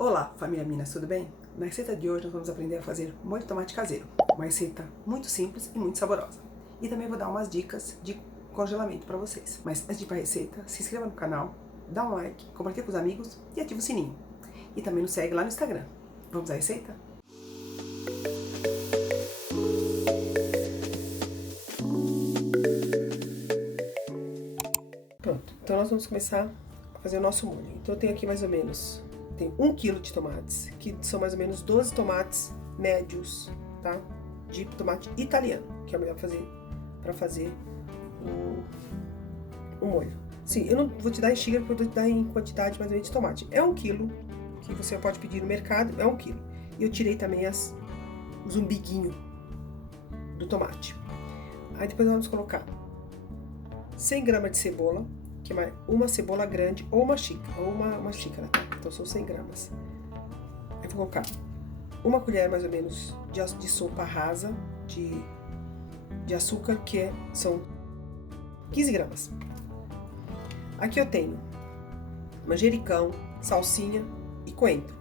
Olá, família Minas, tudo bem? Na receita de hoje nós vamos aprender a fazer molho de tomate caseiro. Uma receita muito simples e muito saborosa. E também vou dar umas dicas de congelamento para vocês. Mas antes de ir para a receita, se inscreva no canal, dá um like, compartilhe com os amigos e ativa o sininho. E também nos segue lá no Instagram. Vamos à receita? Pronto, então nós vamos começar a fazer o nosso molho. Então eu tenho aqui mais ou menos... Tem 1 kg de tomates, que são mais ou menos 12 tomates médios, tá? De tomate italiano, que é o melhor para fazer o molho. Sim, eu não vou te dar em xícara, porque eu vou te dar em quantidade mais ou menos de tomate. É 1 kg, que você pode pedir no mercado, é 1 kg. E eu tirei também os umbiguinhos do tomate. Aí depois nós vamos colocar 100 gramas de cebola, que é uma cebola grande ou uma xícara, tá? Então são 100 gramas. Aí vou colocar uma colher mais ou menos de sopa rasa de açúcar, que são 15 gramas. Aqui eu tenho manjericão, salsinha e coentro.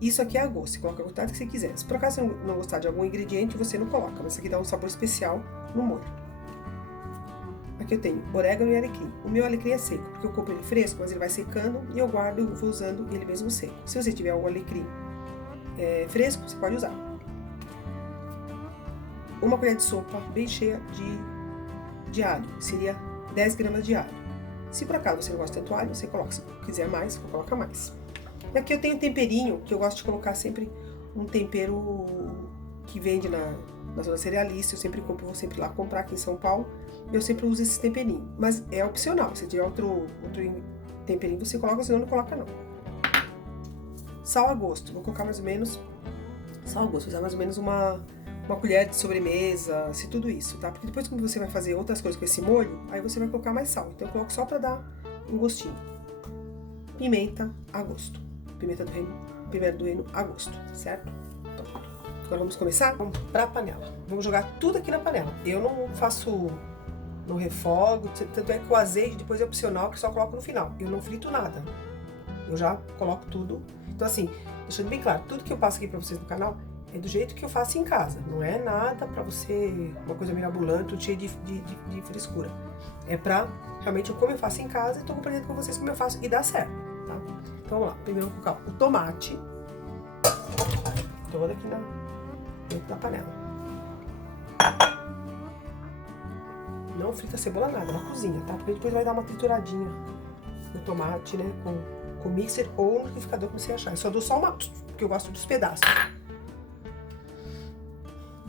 Isso aqui é a gosto, você coloca a quantidade que você quiser. Se por acaso você não gostar de algum ingrediente, você não coloca, mas isso aqui dá um sabor especial no molho. Aqui eu tenho orégano e alecrim. O meu alecrim é seco, porque eu compro ele fresco, mas ele vai secando e eu guardo e vou usando ele mesmo seco. Se você tiver o alecrim fresco, você pode usar. Uma colher de sopa bem cheia de alho, seria 10 gramas de alho. Se por acaso você não gosta tanto de alho, você coloca. Se quiser mais, você coloca mais. E aqui eu tenho um temperinho, que eu gosto de colocar sempre um tempero que vende na zona cerealista. Eu sempre compro, vou sempre lá comprar aqui em São Paulo. Eu sempre uso esse temperinho, mas é opcional. Se tiver outro temperinho, você coloca, senão não coloca não. Sal a gosto, vou colocar mais ou menos sal a gosto, vou usar mais ou menos uma colher de sobremesa, se tudo isso, tá? Porque depois, quando você vai fazer outras coisas com esse molho, aí você vai colocar mais sal. Então eu coloco só pra dar um gostinho. Pimenta a gosto, pimenta do reino a gosto, certo? Agora vamos começar? Vamos pra panela. Vamos jogar tudo aqui na panela. Eu não faço no refogo, tanto é que o azeite depois é opcional, que só coloco no final. Eu não frito nada. Eu já coloco tudo. Então assim, deixando bem claro, tudo que eu passo aqui pra vocês no canal é do jeito que eu faço em casa. Não é nada pra você, uma coisa mirabolante, cheia de frescura. É pra, realmente, como eu faço em casa, e tô compartilhando com vocês como eu faço e dá certo, tá? Então vamos lá. Primeiro eu vou colocar o tomate todo aqui dentro da panela. Não frita a cebola nada, na cozinha, tá? Porque depois vai dar uma trituradinha no tomate, né? Com mixer ou no liquidificador, como você achar. Eu só dou só uma, porque eu gosto dos pedaços.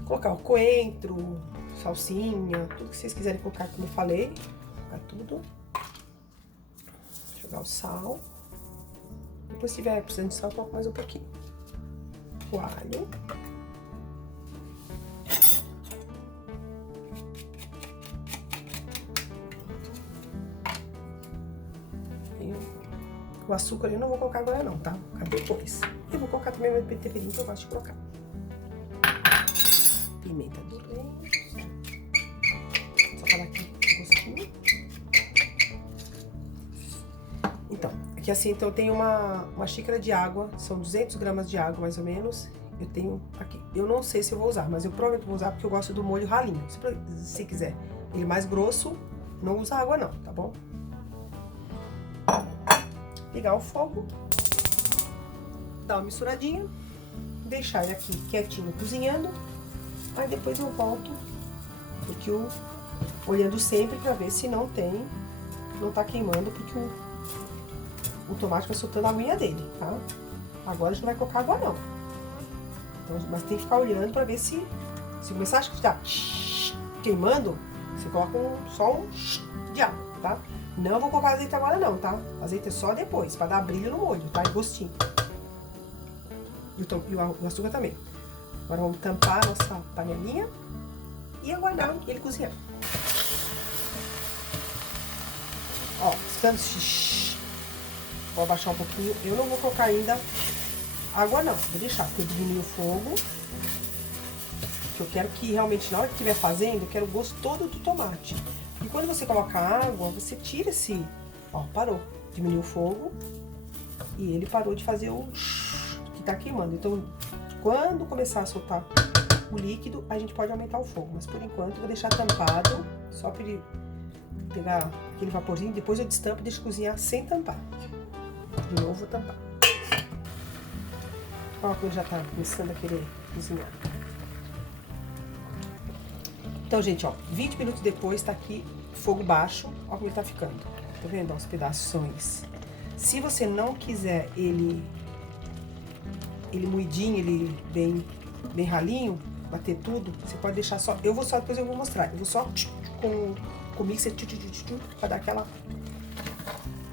Colocar o coentro, salsinha, tudo que vocês quiserem colocar, como eu falei. Colocar tudo. Jogar o sal. Depois, se tiver precisando de sal, coloca mais um pouquinho. O alho. O açúcar eu não vou colocar agora não, tá? Vou colocar depois. E vou colocar também o meu temperinho que eu gosto de colocar. Pimenta do reino. Só para aqui um gostinho. Então, aqui assim, então eu tenho uma xícara de água. São 200 gramas de água, mais ou menos. Eu tenho aqui. Eu não sei se eu vou usar, mas eu provavelmente vou usar porque eu gosto do molho ralinho. Se quiser ele mais grosso, não usa água não, tá bom? Ligar o fogo, dar uma misturadinha, deixar ele aqui quietinho cozinhando, aí depois eu volto, porque olhando sempre pra ver se não tá queimando, porque o tomate vai soltando a aguinha dele, tá? Agora a gente não vai colocar água não, então, mas tem que ficar olhando pra ver se começar a estar queimando, você coloca só um de água, tá? Não vou colocar azeite agora não, tá? Azeite é só depois, pra dar brilho no molho, tá? E gostinho. E o açúcar também. Agora vamos tampar a nossa panelinha e aguardar ele cozinhar. Ó, estando vou abaixar um pouquinho. Eu não vou colocar ainda água não, vou deixar, porque eu diminui o fogo. Porque eu quero que realmente, na hora que estiver fazendo, eu quero o gosto todo do tomate. E quando você coloca água, você tira esse... Ó, parou. Diminuiu o fogo. E ele parou de fazer tá queimando. Então, quando começar a soltar o líquido, a gente pode aumentar o fogo. Mas por enquanto eu vou deixar tampado, só para ele pegar aquele vaporzinho. Depois eu destampo e deixo cozinhar sem tampar. De novo vou tampar. Ó, como já tá começando a querer cozinhar. Então, gente, ó, 20 minutos depois tá aqui, fogo baixo. Ó como ele tá ficando. Tá vendo? Ó, os pedaços. Se você não quiser ele moidinho, ele bem ralinho, bater tudo, você pode deixar só. Depois eu vou mostrar. Eu vou só com o mixer pra dar aquela.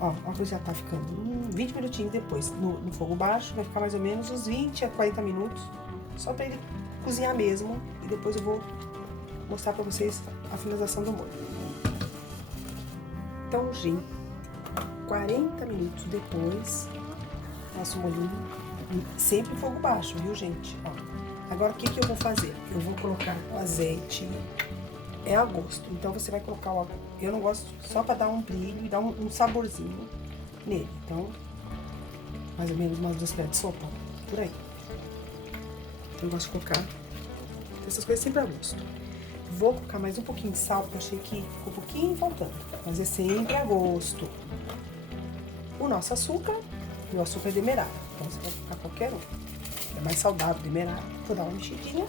Ó como já tá ficando. 20 minutinhos depois, no fogo baixo, vai ficar mais ou menos uns 20 a 40 minutos, só pra ele cozinhar mesmo. E depois eu vou mostrar pra vocês a finalização do molho. Então, gente, 40 minutos depois, nosso molhinho, sempre em fogo baixo, viu, gente? Ó. Agora, o que eu vou fazer? Eu vou colocar o azeite, é a gosto. Então, você vai colocar o... Eu não gosto, só pra dar um brilho e dar um saborzinho nele. Então, mais ou menos umas 2 colheres de sopa, por aí. Então, eu gosto de colocar essas coisas sempre a gosto. Vou colocar mais um pouquinho de sal, porque eu achei que ficou um pouquinho faltando. Mas é sempre a gosto. O nosso açúcar, e o açúcar é demerara. Então, você pode colocar qualquer um. É mais saudável, demerara. Vou dar uma mexidinha.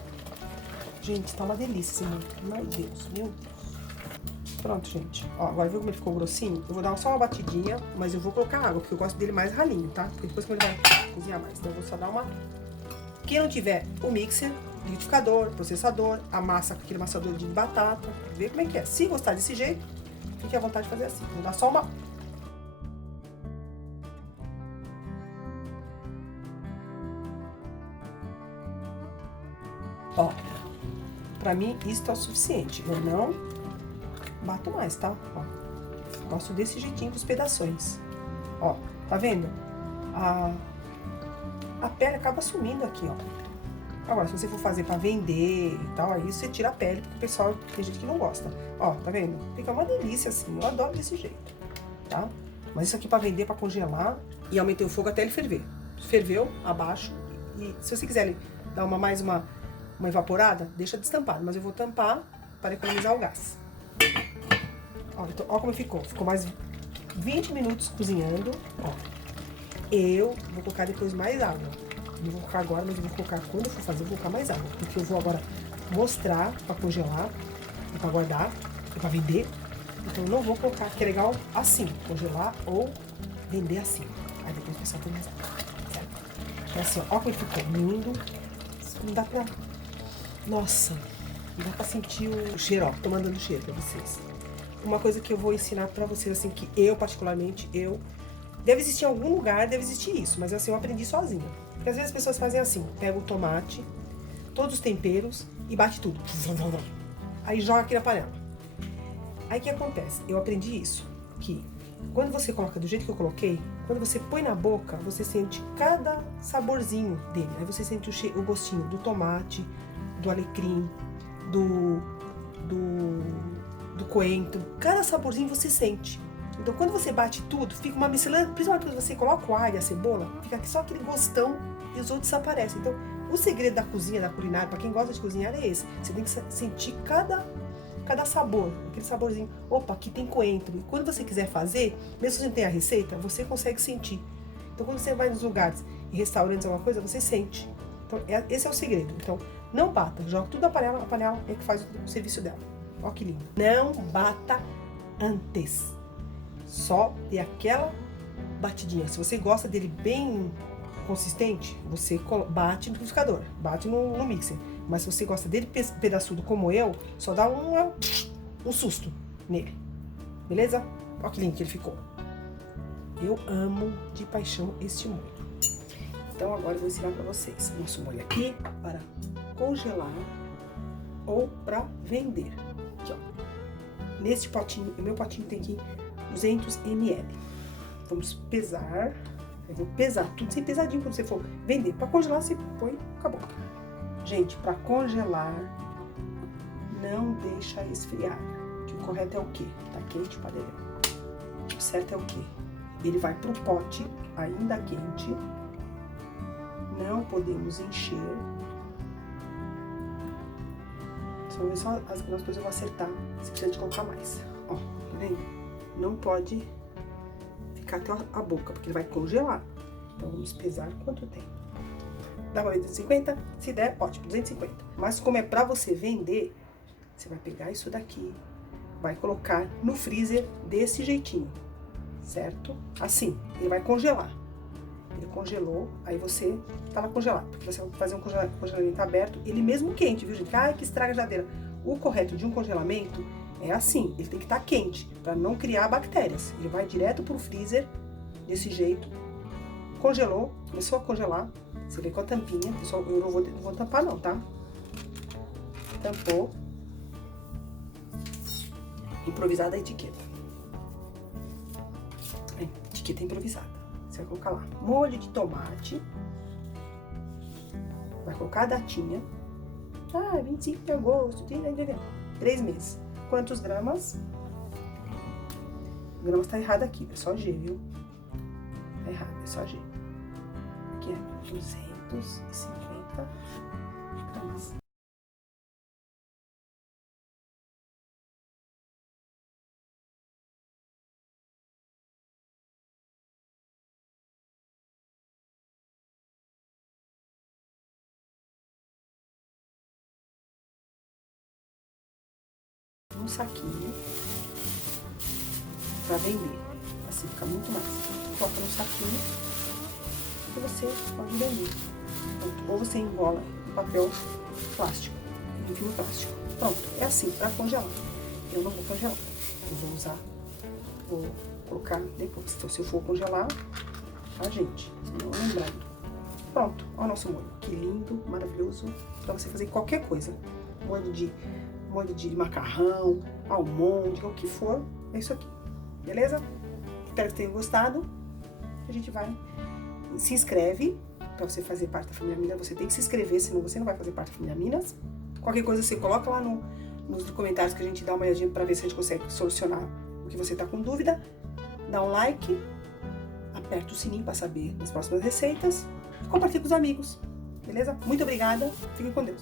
Gente, tá uma delícia esse molho. Meu Deus, meu Deus. Pronto, gente. Ó, agora viu como ele ficou grossinho? Eu vou dar só uma batidinha, mas eu vou colocar água, porque eu gosto dele mais ralinho, tá? Porque depois quando ele vai cozinhar mais. Então, eu vou só dar uma... Quem não tiver o mixer, liquidificador, processador, a massa com aquele amassador de batata, vê como é que é. Se gostar desse jeito, fique à vontade de fazer assim. Vou dar só uma... Ó, pra mim isso é o suficiente. Eu não bato mais, tá? Ó, gosto desse jeitinho com os pedaços. Ó, tá vendo? A pele acaba sumindo aqui, ó. Agora, se você for fazer pra vender e tal, aí você tira a pele, porque o pessoal, tem gente que não gosta. Ó, tá vendo? Fica uma delícia assim, eu adoro desse jeito, tá? Mas isso aqui pra vender, pra congelar, e aumentei o fogo até ele ferver. Ferveu, abaixo, e se você quiser dar mais uma evaporada, deixa destampado, mas eu vou tampar para economizar o gás. Ó, então, ó como ficou. Ficou mais 20 minutos cozinhando, ó. Eu vou colocar depois mais água. Não vou colocar agora, mas eu vou colocar quando eu for fazer, eu vou colocar mais água. Porque eu vou agora mostrar para congelar, e para guardar, e para vender. Então eu não vou colocar, que é legal assim, congelar ou vender assim. Aí depois o pessoal tem mais água, certo? Então assim, ó como ficou lindo. Não dá pra... Nossa, não dá pra sentir o cheiro, ó. Tô mandando cheiro pra vocês. Uma coisa que eu vou ensinar pra vocês, assim, que eu particularmente, deve existir em algum lugar, deve existir isso, mas assim, eu aprendi sozinha. Porque às vezes as pessoas fazem assim, pega o tomate, todos os temperos e bate tudo. Aí joga aqui na panela. Aí o que acontece? Eu aprendi isso, que quando você coloca do jeito que eu coloquei, quando você põe na boca, você sente cada saborzinho dele. Aí você sente o gostinho do tomate, do alecrim, do coentro. Cada saborzinho você sente. Então, quando você bate tudo, fica uma miscelânea. Principalmente quando você coloca o alho e a cebola, fica só aquele gostão e os outros desaparecem. Então, o segredo da cozinha, da culinária, para quem gosta de cozinhar, é esse. Você tem que sentir cada sabor, aquele saborzinho. Opa, aqui tem coentro. E quando você quiser fazer, mesmo se você não tem a receita, você consegue sentir. Então, quando você vai nos lugares, em restaurantes, alguma coisa, você sente. Então, esse é o segredo. Então, não bata. Joga tudo na panela, a panela é que faz o serviço dela. Ó que lindo. Não bata antes. Só dê aquela batidinha. Se você gosta dele bem consistente, você bate no liquidificador, bate no mixer. Mas se você gosta dele pedaçudo como eu, só dá um susto nele. Beleza? Olha que lindo que ele ficou. Eu amo de paixão este molho. Então agora eu vou ensinar pra vocês nosso molho aqui para congelar ou para vender. Aqui, ó. Neste potinho, o meu potinho tem aqui 200 ml. Vamos pesar. Eu vou pesar tudo sem pesadinho quando você for vender. Para congelar, você põe, acabou. Gente, para congelar, não deixa esfriar. Que o correto é o quê? Tá quente para dentro. O certo é o quê? Ele vai pro pote ainda quente, Não podemos encher. Só as gramas, depois eu vou acertar se precisa de colocar mais. Ó, tá vendo? Não pode ficar até a boca, porque ele vai congelar. Então, vamos pesar quanto tem. Dá pra ver 250? Se der, ótimo, 250. Mas como é pra você vender, você vai pegar isso daqui, vai colocar no freezer desse jeitinho, certo? Assim, ele vai congelar. Ele congelou, aí você tá lá congelado, porque você vai fazer um congelamento aberto, ele mesmo quente, viu, gente? Ai, que estraga a geladeira. O correto de um congelamento é assim, ele tem que estar quente, para não criar bactérias. Ele vai direto pro freezer, desse jeito. Congelou, começou a congelar, você vê com a tampinha, pessoal, eu não vou tampar não, tá? Tampou. Improvisada a etiqueta. Etiqueta improvisada. Você vai colocar lá, molho de tomate. Vai colocar a datinha. 25 de agosto, 3 meses. Quantos gramas? Gramas tá errado aqui, é só G, viu? Tá errado, é só G. Aqui é 250 gramas. Um saquinho pra vender. Assim fica muito mais. Coloca no saquinho e você pode vender. Pronto. Ou você enrola em papel plástico, em filme plástico. Pronto, é assim, pra congelar. Eu não vou congelar, eu vou usar, vou colocar depois. Então, se eu for congelar, tá, gente? Não lembrando. Pronto, olha o nosso molho. Que lindo, maravilhoso, pra você fazer qualquer coisa. Molho de macarrão, almôndega, o que for, é isso aqui, beleza? Espero que tenham gostado. A gente vai, se inscreve para você fazer parte da família Minas. Você tem que se inscrever, senão você não vai fazer parte da família Minas. Qualquer coisa você coloca lá nos comentários que a gente dá uma olhadinha para ver se a gente consegue solucionar o que você tá com dúvida. Dá um like, aperta o sininho para saber das próximas receitas e compartilha com os amigos, beleza? Muito obrigada, fiquem com Deus.